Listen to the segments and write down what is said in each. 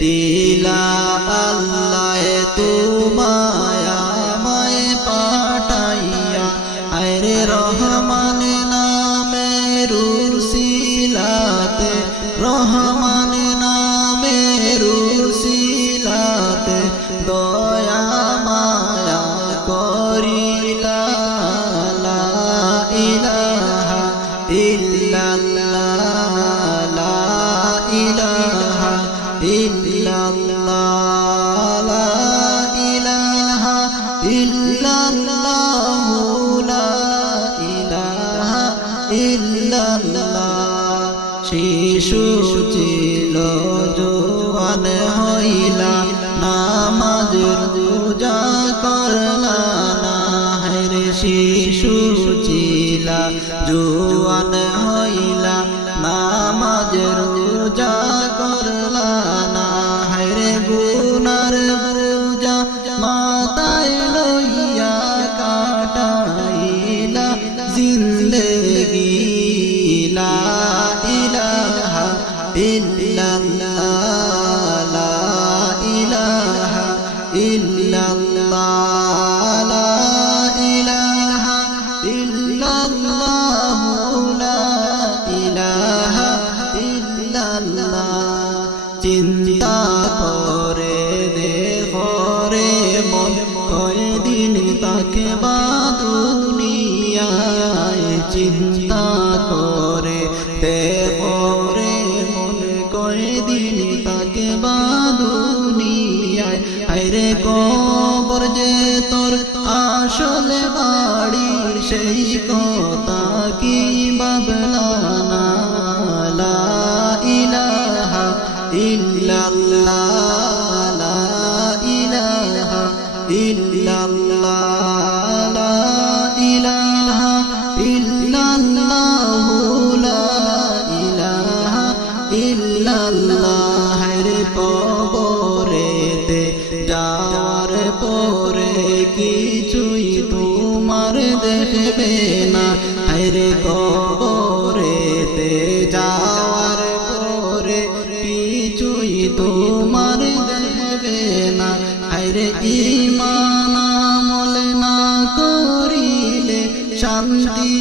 দিলা আল্লাহ তোমায় আমায় পাঠাইয়া। আরে রহমান নামে রুসিলাতে রহমান নামে রুসিলাতে দয়া মায়া করিলা ইলাহা ইল্লাল্লাহ শিশু ছিল, জোয়ান হইলা, নামাজ রোজা করলা না। হের শিশু ছিলা, জোয়ান হইলা, নামাজ রোজা চিন্তা করে দেখো রে মন কয়দিন তাকে বা দুনিয়ায় আরে কবর যে তোর আসলে বাড়ি, সেই কথা কি বাবলা না? লা ইলাহা ইল্লাল্লাহ, লা ইলাহা ইল্লাল্লাহ, লা ইলাহা ইল্লাল্লাহ, লা ইলাহা ইল্লাল্লাহ। রে কবরেতে যাওয়ার পরে কিছুই তোমার দেখবে না। রে কবরেতে যাওয়ার পরে কিছুই তোমার দেখবে না। রে ইমান আমল না করিলে শান্তি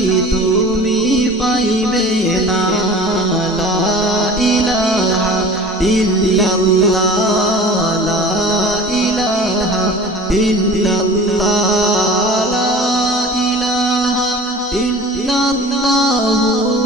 الله